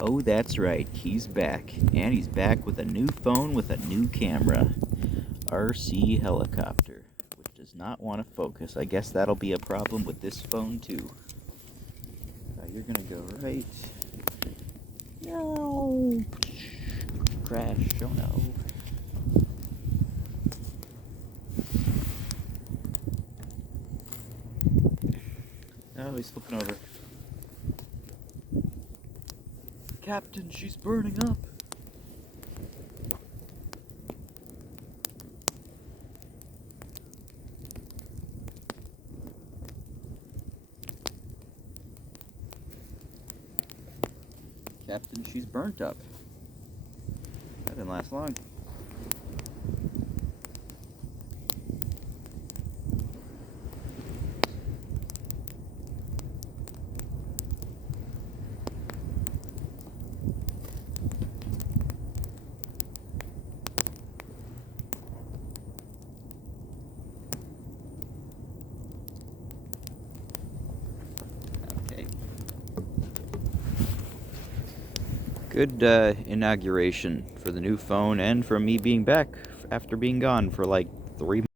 Oh, that's right, he's back. And he's back with a new phone with a new camera. RC Helicopter, which does not want to focus. I guess that'll be a problem with this phone, too. You're gonna go right. No! Crash, oh no. Oh, he's flipping over. Captain, she's burning up. Captain, she's burnt up. That didn't last long. Okay. Good inauguration for the new phone and for me being back after being gone for like 3 months.